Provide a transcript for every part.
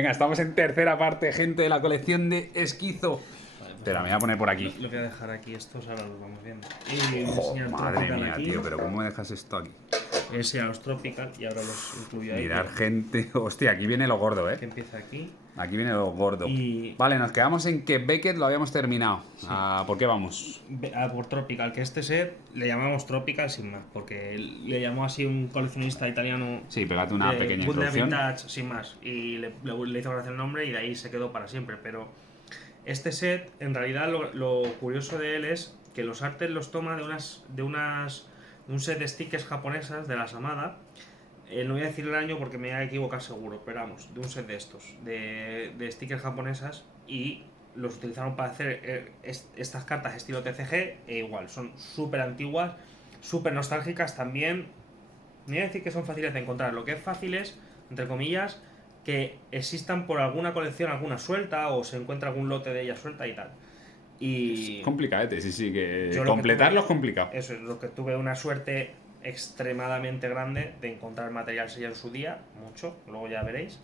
Venga, estamos en tercera parte, gente, de la colección de Esquizo. Vale, pues Espera, me voy a poner por aquí. Lo voy a dejar aquí estos, ahora los vamos viendo. Y Ojo, enseñar madre Tropical mía, aquí. tío, pero ¿cómo me dejas esto aquí? Enseñar los Tropical y ahora los incluyo ahí. Mirar, gente. Hostia, aquí viene lo gordo, Que empieza aquí. Aquí viene lo gordo. Y- Vale, nos quedamos en que Beckett lo habíamos terminado. ¿Por qué vamos? Por Tropical, que este set le llamamos Tropical sin más, porque le llamó así un coleccionista italiano. Sí, pégate una pequeña Bootleg introducción. Vintage sin más. Y le hizo gracia el nombre y de ahí se quedó para siempre. Pero este set, en realidad, lo curioso de él es que los artes los toma de un set de stickers japonesas de las Amada. No voy a decir el año porque me voy a equivocar seguro, pero vamos, de un set de estos, de stickers japonesas, y los utilizaron para hacer estas cartas estilo TCG, e igual, son súper antiguas, súper nostálgicas también. No voy a decir que son fáciles de encontrar, lo que es fácil es, entre comillas, que existan por alguna colección, alguna suelta, o se encuentra algún lote de ellas suelta y tal. Y Es complicadete, sí, que yo lo que completarlo tuve- es complicado. Eso es lo que tuve una suerte extremadamente grande de encontrar material sellado en su día, mucho, luego ya veréis.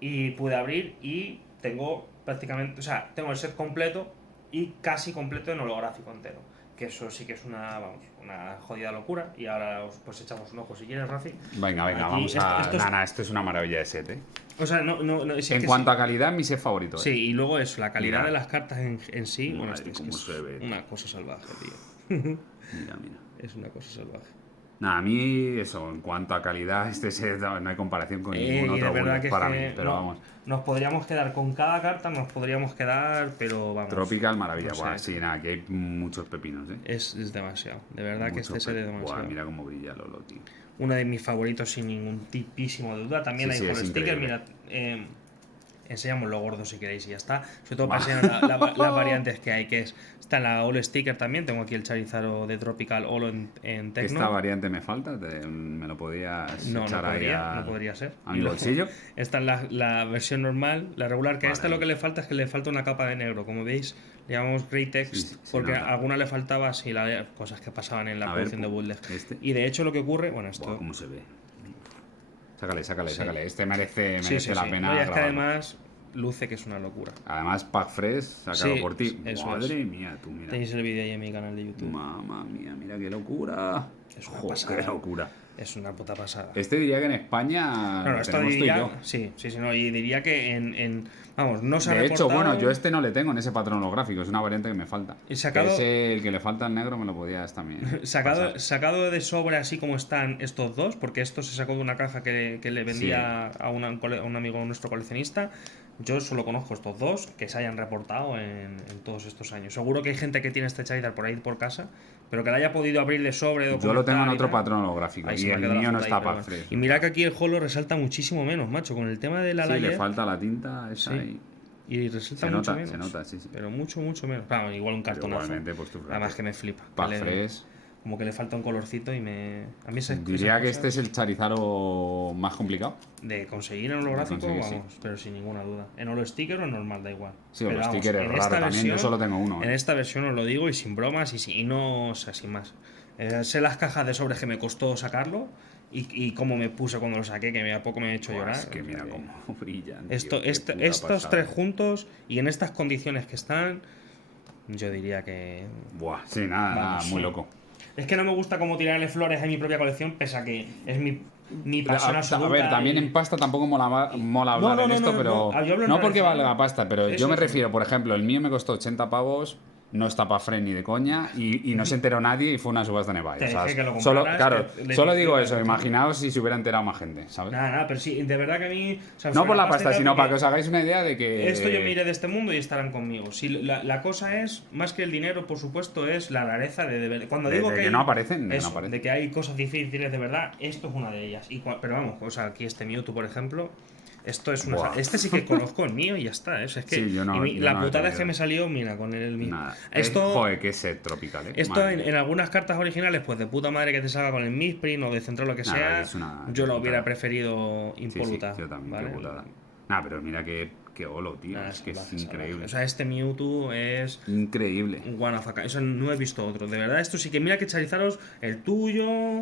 Y pude abrir y tengo prácticamente, o sea, tengo el set completo y casi completo en holográfico entero. Que eso sí que es una jodida locura. Y ahora pues echamos un ojo si quieres, Rafi. Venga, Aquí, vamos a... esto es- Nana, esto es una maravilla de set, ¿eh? O sea, no, es En que cuanto sí. a calidad, mi set favorito, ¿eh? Sí, y luego eso, la calidad Mira. de las cartas en sí, bueno, Madre, es que cómo es se ve. una cosa salvaje, tío. Mira. Es una cosa salvaje. Nada, a mí, eso, en cuanto a calidad, este set no hay comparación con ningún Y de otro verdad bullet que es para que mí, pero no- vamos. nos podríamos quedar con cada carta, pero vamos. Tropical, maravilla. no sé. Buah, sí, nada, aquí hay muchos pepinos, ¿eh? Es demasiado. De verdad que Muchos este set es Buah, demasiado. mira cómo brilla Lolo, tío. Uno de mis favoritos sin ningún tipísimo de duda. También Sí, hay sí, con es sticker, increíble. mira. Enseñamos lo gordo si queréis y ya está. Sobre todo para enseñar las variantes que hay, está en la All Sticker también. Tengo aquí el Charizard de Tropical All en Tecno. Esta variante me falta, me lo podías No echar ahí no podría ser. a mi Y luego bolsillo. Esta es la versión normal, la regular, que a esta Vale. lo que le falta es que le falta una capa de negro. Como veis, le llamamos Grey Text, Sí, se porque nota. a alguna le faltaba así cosas que pasaban en la A ver, producción de Bootleg. este. Y de hecho lo que ocurre, bueno, esto... Buah, cómo se ve. Sácale, Sí. sácale. Este merece Sí. la pena No, y es que grabarlo. además luce que es una locura. Además, Pack Fresh, sacado Sí, por ti. eso Madre mía, tú, mira. Tenéis el vídeo ahí en mi canal de YouTube. Mamma mía, mira qué locura. Es una Joder, pasada. qué locura. Es una puta pasada. Este diría que en España No, lo esto tenemos tú y diría... yo. Sí, no, y diría que vamos, no se ha De hecho, reportado... bueno, yo este no le tengo en ese patrón holográfico, es una variante que me falta. Y sacado- Ese, el que le falta el negro, me lo podías también. pasar. Sacado de sobre así como están estos dos, porque esto se sacó de una caja que le vendía a un amigo nuestro coleccionista. Yo solo conozco estos dos que se hayan reportado en todos estos años. Seguro que hay gente que tiene este Charizard por ahí por casa, pero que la haya podido abrir de sobre. Yo lo tengo en documentar y otro tal. patrón holográfico Ahí se y me ha el quedado la mío no foto ahí, está pero Pack bueno. Fresh. Y mira que aquí el holo resalta muchísimo menos, macho, con el tema de la Sí, le Layer. falta la tinta esa Sí. ahí. Y resalta Se mucho nota, menos. se nota, sí. Pero mucho menos. Claro, igual un Pero cartonazo. igualmente, pues tú fíjate. Además que me flipa. Pack Que le- Fresh. Como que le falta un colorcito y me... A mí Diría que esas este es el Charizard más complicado. de conseguir en holográfico, conseguir, sí. vamos, pero sin ninguna duda. En holo sticker o normal, da igual. Sí, Pero holo vamos, sticker es en raro esta también, yo solo tengo uno, En ¿eh? esta versión os lo digo y sin bromas y no, o sea, sin más. Sé las cajas de sobres que me costó sacarlo y cómo me puse cuando lo saqué, que a poco me he hecho Buah, llorar. es que O sea mira que cómo brillan. tío, Esto, qué puta estos pasada. tres juntos y en estas condiciones que están, yo diría que... Buah, sí, nada, Vamos, muy sí. loco. Es que no me gusta como tirarle flores a mi propia colección, pese a que es mi pasión absoluta. A ver, también y- en pasta tampoco mola hablar no, en esto, no, pero no. Ah, yo hablo en no porque relación- valga pasta, pero Eso yo me es. refiero, por ejemplo, el mío me costó 80 pavos, no está para Fred ni de coña y no se enteró nadie y fue una subasta de Nebay. Te O sea, dije que lo solo, compraras, claro, que le solo digo dije- eso, imaginaos si se hubiera enterado más gente, ¿sabes? Nada, pero sí, de verdad que a mí... o sea, No sobre por la pasta y pasta, tal, sino porque para que os hagáis una idea de que... Esto yo me iré de este mundo y estarán conmigo. Si la cosa es, más que el dinero, por supuesto, es la rareza cuando De- digo de que, que hay- no aparecen, de eso, no aparecen. de que hay cosas difíciles de verdad, esto es una de ellas. Pero vamos, o sea, aquí este Mewtwo, por ejemplo, esto es una... Buah. Este sí que conozco el mío y ya está. Es que Sí, yo no- y yo la no he putada es tenido. que me salió, mira, con el mío. Nada. Esto... Joder, qué set tropical, Esto Madre en mía. algunas cartas originales, pues de puta madre que te salga con el Misprint o de central lo que Nada, sea, es una yo lo putada. hubiera preferido Sí, impoluta. sí, yo también, ¿vale? qué putada. Nah, pero mira qué olo, tío, Nada, es que es salvaje, increíble. salvaje. O sea, este Mewtwo es Increíble. one of a kind. Eso no he visto otro. De verdad, esto sí que mira que Charizaros, el tuyo,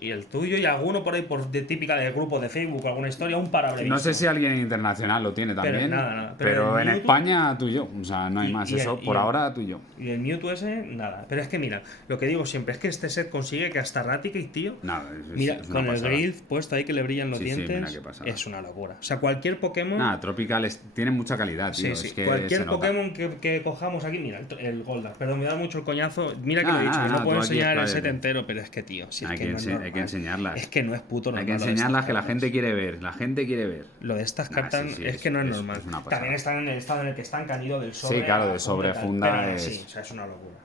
Y el tuyo y alguno por ahí de típica de grupos de Facebook, alguna historia, un par habré No visto. sé si alguien internacional lo tiene también. nada. Pero el en Mewtwo- España tú y yo. O sea, no hay más. Eso por ahora tú y yo. Y el Mewtwo ese, nada. Pero es que mira, lo que digo siempre es que este set consigue que hasta Raticate, tío. Nada, Mira, es una con el pasada. grill puesto ahí que le brillan los Sí, dientes, mira qué pasada. es una locura. O sea, cualquier Pokémon. Nada, Tropical tiene mucha calidad, tío. Sí, Es que cualquier se nota. Pokémon que cojamos aquí, mira, el Golda. Perdón, me da mucho el coñazo. Mira que Nada, lo he dicho, que nada, no puedo tú aquí enseñar el expláyate. set entero, pero es que, tío, si es Hay que que no es hay normal. que enseñarlas. Es que no es puto normal. Hay que lo de enseñarlas estas que la cartas. gente quiere ver. La gente quiere ver. Lo de estas Nah, cartas sí, es que no es es normal. una pasada. También están en el estado en el que están, que han ido del sobre. Sí, claro, a de la sobre tal, funda pero aún es- así, o sea, es una locura.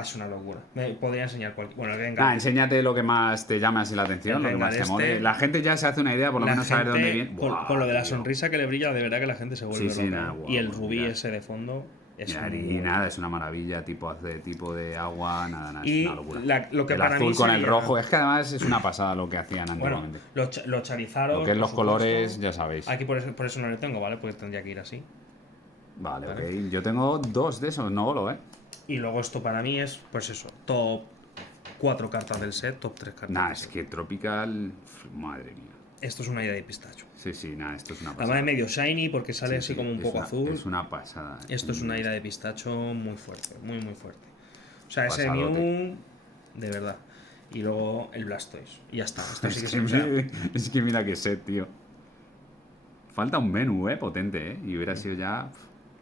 Es una locura. Me podría enseñar cualquier. Bueno, venga. Nada, enséñate lo que más te llame así la atención, lo que Venga, más te este- mole. La gente ya se hace una idea, por lo La menos saber de dónde gente, viene. con, Buah, con lo de la tío. sonrisa que le brilla, de verdad que la gente se vuelve Sí, sí, loca. nada, ¿eh? guau, Y el guau, rubí mira. ese de fondo es Mira, un- y nada, es una maravilla, tipo de agua, nada, Y es una locura. lo que el para azul mí con el sería- rojo, es que además es una pasada lo que hacían Bueno, antiguamente. los Charizaros. Lo que es por los supuesto. colores, ya sabéis. Aquí por eso no le tengo, ¿vale? Porque tendría que ir así. Vale, Vale. ok. Yo tengo 2 de esos, no golo, Y luego esto para mí es, pues eso, top 4 cartas del set, top 3 cartas. Nah, del es set. que Tropical, madre mía. Esto es una idea de pistacho. Sí, sí, nada, esto es una pasada. Además es medio shiny porque sale Sí, así sí, como un es poco una- azul. Es una pasada. Esto es una ira de pistacho muy fuerte, muy fuerte. O sea, ese Pasadote. Mew, de verdad. Y luego el Blastoise. Y ya está. Esto sí Es que que, se. O sea, es que mira qué set, tío. Falta un menú, potente, Y hubiera sido ya...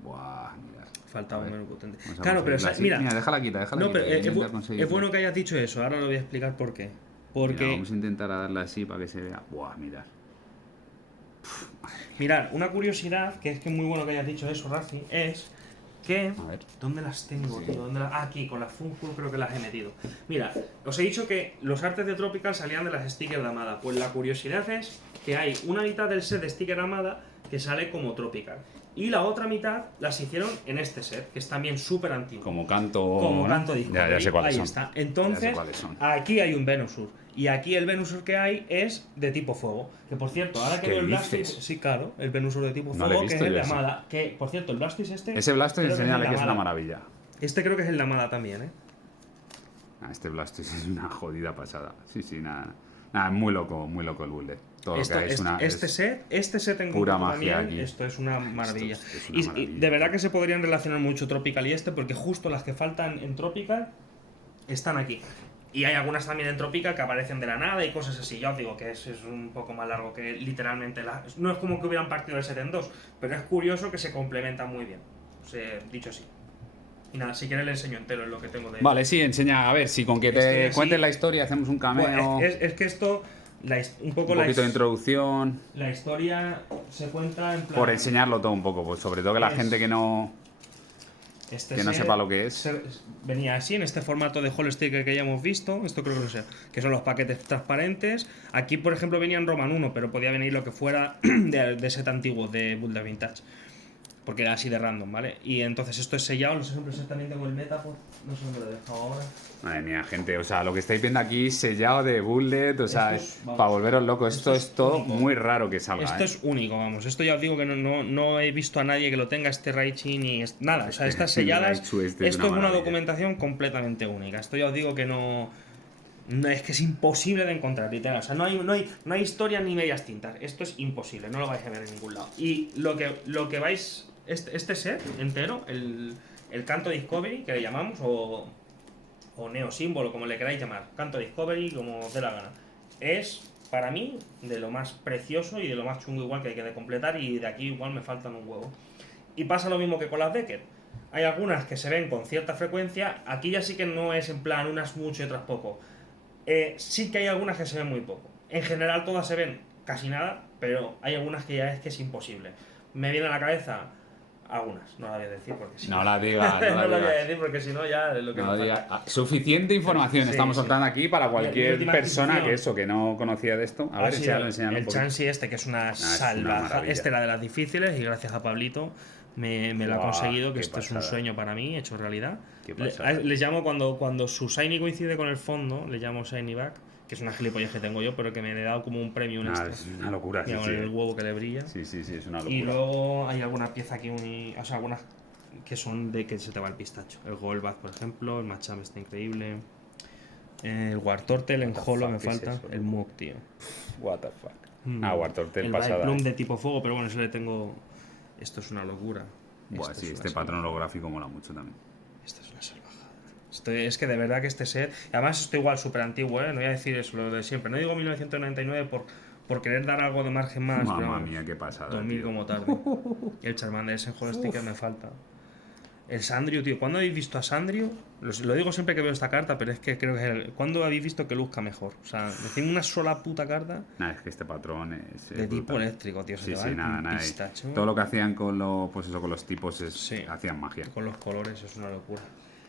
Buah, mira. faltaba A un ver, menú potente. vamos a Claro, pero conseguirla así. mira. Déjala quieta, déjala No, quieta. pero Intenta es conseguirlo. bueno que hayas dicho eso. Ahora lo voy a explicar por qué. Mira, Porque, vamos a intentar a darle así para que se vea. Buah, mira. mirad, una curiosidad, que es que es muy bueno que hayas dicho eso, Rafi, es que. A ver. ¿Dónde las tengo, tío? Aquí, con la Funko creo que las he metido. Mira, os he dicho que los artes de Tropical salían de las stickers de Amada. Pues la curiosidad es que hay una mitad del set de sticker Amada que sale como Tropical. Y la otra mitad las hicieron en este set, que es también súper antiguo. Como canto... Como ¿no? canto disco. Ya sé cuáles Ahí son. está. Ya sé Entonces, cuáles son. aquí hay un Venusaur. Y aquí el Venusaur que hay es de tipo fuego. Que por cierto, ahora que ¿Qué veo el dices? Blastoise. Sí, claro, el Venusaur de tipo No lo he fuego, que es visto el yo de ese. Amada. Que, por cierto, el Blastoise este. Ese Blastoise creo enseñale el que de es una Amada. maravilla. Este creo que es el de Amada también, ¿eh? Este Blastoise es una jodida pasada. Sí, sí, nada. Nada, muy loco el bullet. Todo Esto- lo que hay es una... este set en pura concreto magia también, aquí. esto es una maravilla. es una Y maravilla. de verdad que se podrían relacionar mucho Tropical y este, porque justo las que faltan en Tropical están aquí. Y hay algunas también en Tropical que aparecen de la nada y cosas así. Ya os digo que es un poco más largo que literalmente no es como que hubieran partido el set en dos, pero es curioso que se complementan muy bien. O sea, dicho así. Y nada, si quieres le enseño entero en lo que tengo de... Vale, sí, enseña. A ver, si con que Estoy te así. cuentes la historia hacemos un cameo, Bueno, es que esto, un poco un poquito de introducción, la historia se cuenta en plan... por enseñarlo todo un poco, pues sobre todo que la Es- gente que no... Este Que no set sepa lo que es. venía así, en este formato de Holo Sticker que ya hemos visto. Esto creo que no sé. Que son los paquetes transparentes. Aquí, por ejemplo, venía en Roman 1, pero podía venir lo que fuera de set antiguo, de Boulder Vintage. Porque era así de random, ¿vale? Y entonces esto es sellado. Los ejemplos también tengo el Metapod. No sé dónde lo he dejado ahora. Madre mía, gente, o sea, lo que estáis viendo aquí sellado de bullet, o sea, Esto es- vamos, para volveros locos, esto esto es es todo único. muy raro que salga, Esto es único, vamos. Esto ya os digo que no he visto a nadie que lo tenga este Raichi ni nada. O sea, estas El selladas. Raichu este es Esto es una una maravilla. documentación completamente única. Esto ya os digo que no. No, es que es imposible de encontrar, literal. O sea, no hay historias ni medias tintas. Esto es imposible, no lo vais a ver en ningún lado. Y lo que vais. Este set entero, el Canto Discovery, que le llamamos, o Neo Símbolo, como le queráis llamar, Canto Discovery, como os dé la gana, es para mí de lo más precioso y de lo más chungo igual que hay que completar, y de aquí igual me faltan un huevo. Y pasa lo mismo que con las Beckett. Hay algunas que se ven con cierta frecuencia, aquí ya sí que no es en plan unas mucho y otras poco. Sí que hay algunas que se ven muy poco. En general todas se ven casi nada, pero hay algunas que ya es que es imposible. Me viene a la cabeza algunas, no la voy a decir porque si No la digas, no no la la voy a digas. decir porque si no ya es lo que No me diga- falta. Suficiente información Sí, estamos sí. soltando aquí para Mi cualquier última persona adquisición. que no conocía de esto. A Ha ver, sido enséñalo un el poquito. Chansey este, que es una una salvaja. maravilla. Este era de las difíciles y gracias a Pablito me lo ha Buah, conseguido, que qué esto es un pasada. sueño para mí, hecho realidad. Qué pasada. Les llamo cuando su Shiny coincide con el fondo, le llamo Shiny Back, que es una gilipollas que tengo yo, pero que me he dado como un premio en Nada, este. es una locura, sí, Mira, con sí. el huevo que le brilla. Sí, sí, sí, es una locura. Y luego hay alguna pieza aquí, o sea, algunas que son de que se te va el pistacho. El Golbat, por ejemplo, el Machamp está increíble. El War Turtle en What the Holo fuck me es falta. eso, El Moog, tío. What the fuck. War Turtle El pasada. Viplum de tipo fuego, pero bueno, eso le tengo... Esto es una locura. Buah, Esto sí, es este una patrón salvajada. holográfico mola mucho también. Esto es una salvajada. Es que de verdad que este set... Además esto igual súper antiguo, ¿eh? No voy a decir eso, lo de siempre. No digo 1999 por querer dar algo de margen más, pero Mamma vamos, mía, qué pasada, 2000 tío. como tarde. Y el Charmander ese en Sticker me falta. El Sandrio, tío. ¿Cuándo habéis visto a Sandrio? Lo digo siempre que veo esta carta, pero es que creo que ¿cuándo habéis visto que luzca mejor? O sea, decir una sola puta carta Nada, es que este patrón es de tipo brutal. eléctrico, tío. Se Sí, te va sí, el nada, nada. pistacho. Todo lo que hacían con los, pues eso, con los tipos Sí. hacían magia. Con los colores es una locura.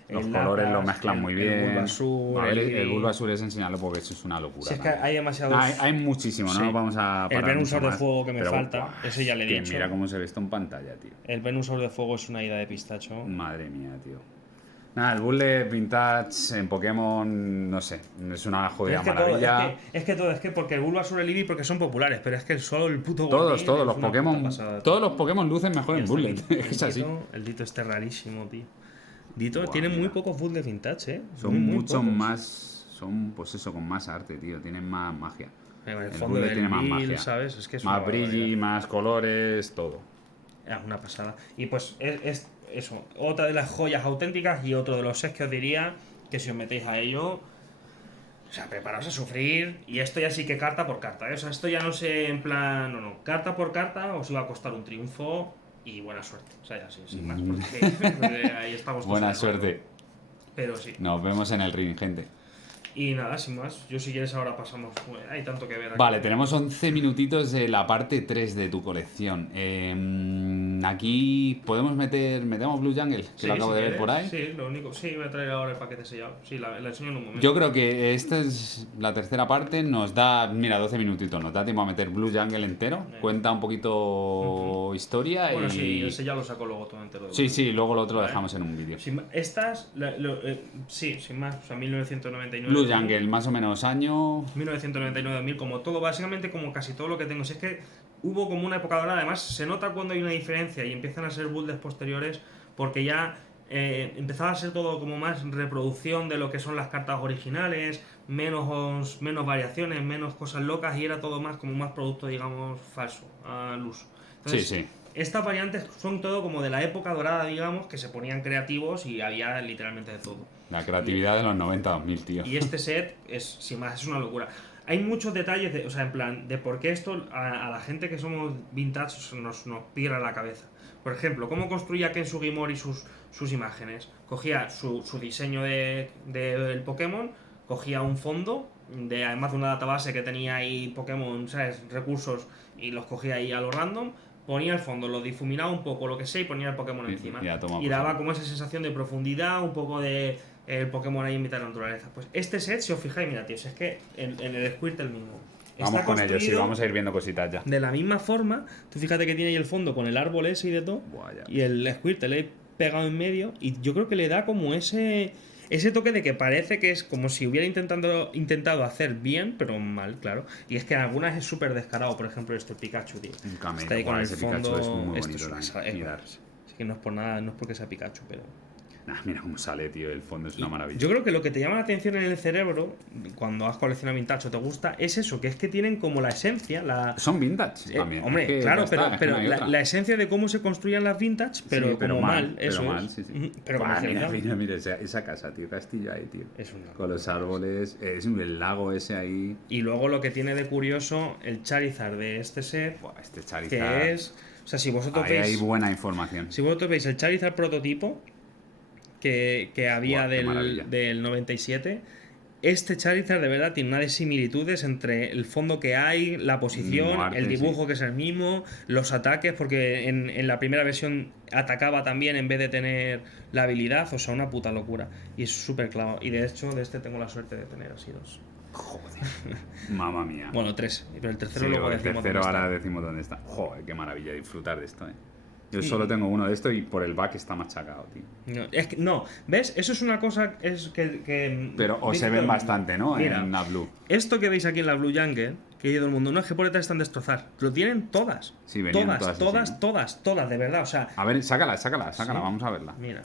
Los El colores Lapras, lo mezclan muy bien. El Bulbasur, A ver, el Eevee. Bulbasur es enseñarlo porque eso es una locura. Si es que también. hay demasiados. Hay muchísimo, no Sí. nos vamos a El parar Venusaur mucho de más, fuego que me pero, falta, buah, ese ya le he que dicho. mira cómo se ve esto en pantalla, tío. El Venusaur de fuego es una ida de pistacho. Madre mía, tío. Nada, el Bullet Vintage en Pokémon, no sé, es una jodida Es que maravilla. es que porque el Bulbasur y el Eevee porque son populares, pero es que solo el puto Todos, Goblin todos es los una Pokémon, puta pasada, tío. todos los Pokémon lucen mejor Y en hasta Bullet. el Es así. El Dito este rarísimo, tío. Dito Buah, tiene muy mira. pocos bulls de vintage, Son muy mucho pocos. más, son pues eso, con más arte, tío. Tienen más magia. En el El fondo Bullet del tiene más Bill, magia. ¿sabes? Es que es Más una brilli, barbaridad. más colores, todo. Es una pasada. Y pues es eso, otra de las joyas auténticas y otro de los sets que os diría que si os metéis a ello, o sea, preparaos a sufrir. Y esto ya sí que carta por carta, ¿eh? O sea, esto ya no sé en plan, no, carta por carta os iba a costar un triunfo y buena suerte. O sea, ya sí, sin más, porque ahí estamos todos Buena de acuerdo. suerte. Pero sí. Nos vemos en el ring, gente. Y nada, sin más, yo si quieres ahora pasamos, hay tanto que ver aquí. Vale, tenemos 11 minutitos de la parte 3 de tu colección. Aquí metemos Blue Jungle, que Sí, lo acabo si de ver quieres. por ahí. Sí, lo único, sí, voy a traer ahora el paquete sellado. Sí, la enseño en un momento. Yo creo que esta es la tercera parte, nos da, mira, 12 minutitos, nos da tiempo a meter Blue Jungle entero, cuenta un poquito historia Bueno, y... sí, ese ya lo saco luego todo entero. Sí, sí, luego lo otro lo Vale. dejamos en un vídeo. Estas, sí, sin más, o sea, 1999. Blue Jungle, más o menos año... 1999-2000, como todo, básicamente como casi todo lo que tengo. Si es que hubo como una época dorada, además se nota cuando hay una diferencia y empiezan a ser builds posteriores, porque ya empezaba a ser todo como más reproducción de lo que son las cartas originales, menos variaciones, menos cosas locas y era todo más como más producto, digamos, falso al uso. Entonces, Sí. Estas variantes son todo como de la época dorada, digamos, que se ponían creativos y había literalmente de todo. La creatividad de los 90-2000, tío. Y este set es, sin más, es una locura. Hay muchos detalles, o sea, en plan, de por qué esto a la gente que somos vintage nos pigra la cabeza. Por ejemplo, cómo construía Ken Sugimori sus imágenes. Cogía su diseño del Pokémon, cogía un fondo, además de una database que tenía ahí Pokémon, ¿sabes? Recursos, y los cogía ahí a lo random, ponía el fondo, lo difuminaba un poco, lo que sea, y ponía el Pokémon encima. Ya, toma Y por daba saco. como esa sensación de profundidad, un poco de el Pokémon ahí en mitad de la naturaleza. Pues este set, si os fijáis, mira, tío, es que en el Squirtle mismo. Vamos está con ello, sí, construido vamos a ir viendo cositas ya. de la misma forma. Tú fíjate que tiene ahí el fondo con el árbol ese y de todo. Buah, ya. Y el Squirtle le he pegado en medio. Y yo creo que le da como ese toque de que parece que es como si hubiera intentado hacer bien, pero mal, claro. Y es que en algunas es súper descarado. Por ejemplo, este Pikachu, tío. Un cameo, Está ahí con buah, el ese fondo. Pikachu es muy Esto bonito es una también. sala- Mirad. es que no es por nada, no es porque sea Pikachu, pero. Mira cómo sale, tío, el fondo es una maravilla. Yo creo que lo que te llama la atención en el cerebro, cuando has coleccionado vintage o te gusta, es eso, que es que tienen como la esencia, Son vintage también. hombre, es que claro, ya está, es que pero no hay otra. la esencia de cómo se construían las vintage, pero, Sí, como mal, eso pero es. mal, sí, sí. Ujú, pero Buah, comercializado. mira, esa casa, tío, castillo ahí, tío. Es una Con los árboles, es el lago ese ahí. Y luego lo que tiene de curioso el Charizard de este set, Buah, este Charizard. que es, o sea, si vosotros Ahí hay veis, buena información. si vosotros veis el Charizard prototipo que había Buah, qué maravilla. del 97, este Charizard de verdad tiene una de similitudes entre el fondo que hay, la posición, Arte, el dibujo sí. que es el mismo, los ataques, porque en la primera versión atacaba también en vez de tener la habilidad, o sea, una puta locura. Y es súper clavo. Y de hecho, de este tengo la suerte de tener así dos. Joder. Mamma mía. Bueno, tres, pero el tercero Sí, luego el decimos tercero dónde está. ahora decimos dónde está. Joder, qué maravilla disfrutar de esto, Yo solo tengo uno de esto y por el back está machacado, tío. No, es que, no, ¿ves? Eso es una cosa Pero o dice se todo ven el bastante, ¿no? Mira, En la Blue. esto que veis aquí en la Blue Jungle, que todo el mundo, no es que por detrás están destrozar, lo tienen todas. Sí, venían todas, todas así, ¿no? todas, de verdad, o sea, A ver, sácala, Sí. vamos a verla. mira,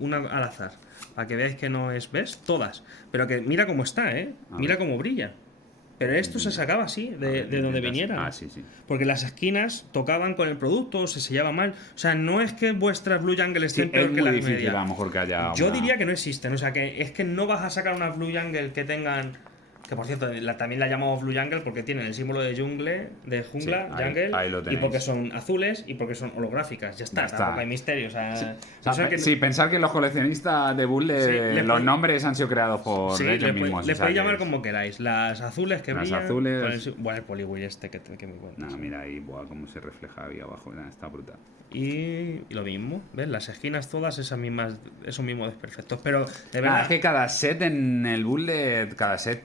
una al azar. para que veáis que no es, ¿ves? Todas. Pero que mira cómo está, ¿eh? Mira cómo brilla. Pero esto se sacaba así, de donde viniera. Ah, sí, sí. Porque las esquinas tocaban con el producto, se sellaba mal. O sea, no es que vuestras Blue Jungle Sí, estén es peor que muy las difícil media. a lo mejor que haya Yo una- diría que no existen. O sea, que es que no vas a sacar unas Blue Jungle que tengan. Que por cierto, también la llamamos Blue Jungle porque tienen el símbolo de jungla, Sí, jungle, ahí lo y tenéis. porque son azules y porque son holográficas. Ya está, Ya está. tampoco hay misterio. O sea, O sea, piensa que- sí, pensar que los coleccionistas de Sí, Bulle, le los puede- nombres han sido creados por sí, ellos le mismos. le o sea podéis que llamar es- como queráis. Las azules que Las brillan. azules- con bueno, el poliwheel este que muy bueno. Nah, mira ahí, buah, cómo se refleja ahí abajo. Nah, está brutal. Y lo mismo, ¿ves? Las esquinas todas esas mismas, esos mismos desperfectos. Pero de Nada, verdad, es que cada set en el Bulle, cada set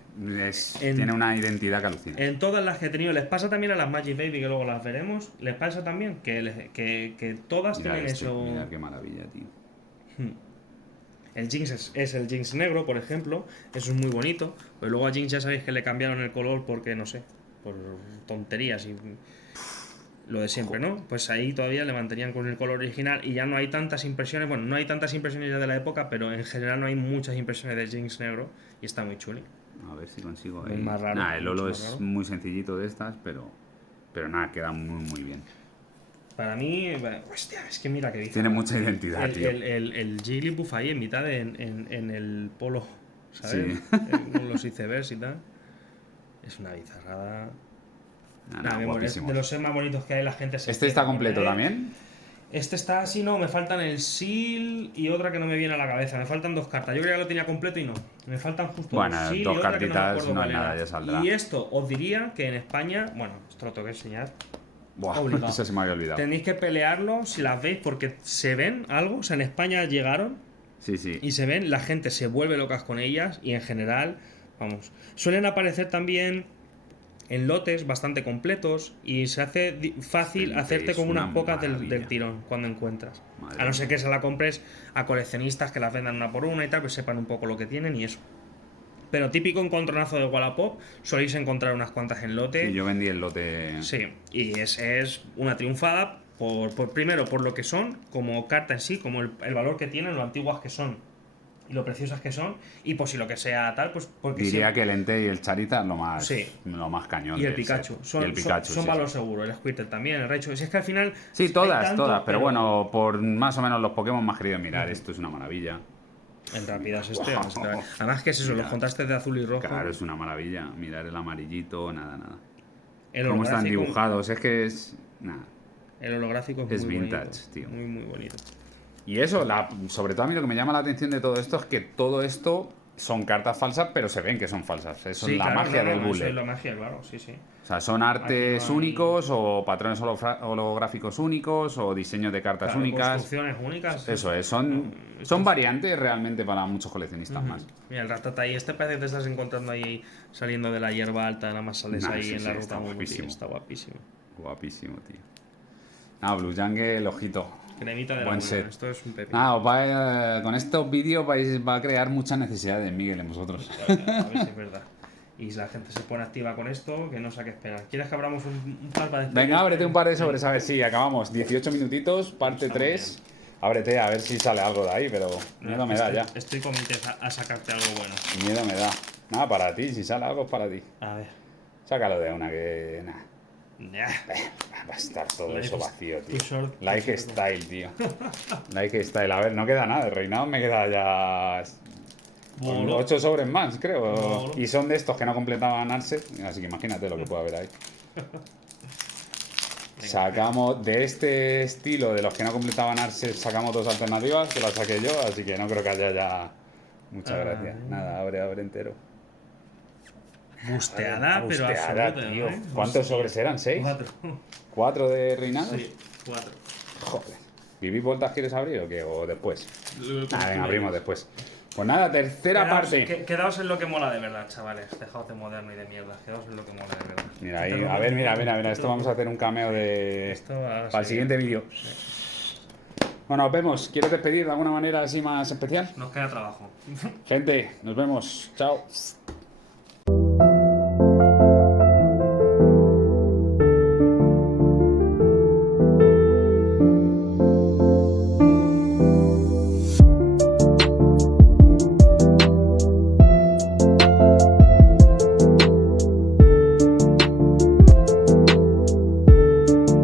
tiene una identidad que alucina. en todas las que he tenido, les pasa también a las Magic Baby, que luego las veremos, les pasa también que todas Mira tienen este, eso. mira qué maravilla, tío. El Jinx es el Jinx negro, por ejemplo, eso es muy bonito. Pero luego a Jinx ya sabéis que le cambiaron el color porque, no sé, por tonterías y lo de siempre, ¿no? Pues ahí todavía le mantenían con el color original y ya no hay tantas impresiones. Bueno, no hay tantas impresiones ya de la época, pero en general no hay muchas impresiones de Jinx negro y está muy chuli. A ver si consigo Es ahí. más raro, Nah, el mucho Olo más es raro. muy sencillito de estas, pero nada, queda muy bien. Para mí, hostia, es que mira que dice. Tiene mucha identidad, tío. El Jigglypuff ahí en mitad en el polo, ¿sabes? Sí. Con los icebergs y tal. Es una bizarrada. Nah, Nada, me guapísimo. muero. De los sets más bonitos que hay, la gente se ¿Este empieza está a completo poner. también? Este está así, no, me faltan el Seal y otra que no me viene a la cabeza. Me faltan dos cartas. Yo creía que lo tenía completo y no. Me faltan justo Bueno, dos Seal dos y otra que no me cartitas, acuerdo no hay cuál nada, era. ya saldrá. Y esto os diría que en España, bueno, esto lo tengo que enseñar. Buah, Obligado. eso se me había olvidado. Tenéis que pelearlo si las veis porque se ven algo. O sea, en España llegaron Sí, sí. y se ven, la gente se vuelve locas con ellas y en general, vamos, suelen aparecer también en lotes bastante completos y se hace fácil Gente, hacerte es con unas una pocas maravilla. del tirón cuando encuentras. Madre A no ser mía. que se la compres a coleccionistas que las vendan una por una y tal, pues sepan un poco lo que tienen y eso. Pero típico encontronazo de Wallapop, soléis encontrar unas cuantas en lote. Sí, yo vendí el lote. Sí, y es una triunfada primero por lo que son, como carta en sí, como el valor que tienen, lo antiguas que son y lo preciosas que son, y por si lo que sea tal, pues porque Diría siempre- que el Entei y el Charizard Sí. lo más cañón. y el del Pikachu. set. Son, y el Pikachu, son sí, valor sí. seguro, el Squirtle también, el Raichu. Si es que al final. Sí, hay todas, tanto, todas. Pero bueno, por más o menos los Pokémon más queridos mirar, esto es una maravilla. En rápidas este. Wow. vamos a ver. Además, que es eso? Mira. Los contrastes de azul y rojo. Claro, es una maravilla. Mirar el amarillito, nada. El Cómo están holográfico- dibujados, es que es. Nada. El holográfico Es muy vintage, bonito, tío. muy bonito. Y eso, sobre todo a mí lo que me llama la atención de todo esto es que todo esto son cartas falsas, pero se ven que son falsas. Eso Sí, es la claro, magia no, del no, eso bullet. es la magia, claro, sí, sí. O sea, son artes Aquí no hay- únicos o patrones holográficos únicos o diseños de cartas Claro, únicas. construcciones únicas. Eso es, son variantes realmente para muchos coleccionistas más. Mira, el Rattata este parece que te estás encontrando ahí saliendo de la hierba alta, nada más sales Nah, ahí sí, en sí, la está ruta muy guapísimo. Está guapísimo. Guapísimo, tío. Ah, Blue Jungle, ojito. Cremita de la Buen buena, set. esto es un pepino. Ah, con estos vídeos va a crear muchas necesidades, Miguel, en vosotros. A ver si es verdad. Y si la gente se pone activa con esto, que no sé a qué esperar. ¿Quieres que abramos un par para despedir? Venga, ábrete un par de sobres, a ver si acabamos. 18 minutitos, parte Está muy 3. Ábrete, a ver si sale algo de ahí, pero miedo me da ya. Estoy con mi teza a sacarte algo bueno. Miedo me da. Nada, para ti, si sale algo es para ti. A ver. Sácalo de una que. Nah. Ya. Va a estar todo Life eso is- vacío, tío. too short, too Lifestyle, tío. Lifestyle. A ver, no queda nada. De reinado me queda ya. Bolo. 8 sobres más, creo. Bolo. Y son de estos que no completaban Arset. Así que imagínate lo que puede haber ahí. Sacamos de este estilo, de los que no completaban Arset, sacamos dos alternativas, que las saqué yo, así que no creo que haya ya mucha gracia. Nada, abre entero. Busteada, pero Busteada, absoluta, tío. ¿eh? ¿Cuántos sobres eran? ¿6? 4. 4 de reinado. Sí, 4. Joder. ¿Viví vueltas quieres abrir o qué? ¿O después? Ah, venga, abrimos después. Pues nada, tercera parte. Quedaos en lo que mola de verdad, chavales. Dejaos de moderno y de mierda. Quedaos en lo que mola de verdad. Mira ahí, a ver, mira. Esto vamos a hacer un cameo de. Esto ahora Para el sí. siguiente vídeo. Bueno, nos vemos. ¿Quieres despedir de alguna manera así más especial? Nos queda trabajo. Gente, nos vemos. Chao.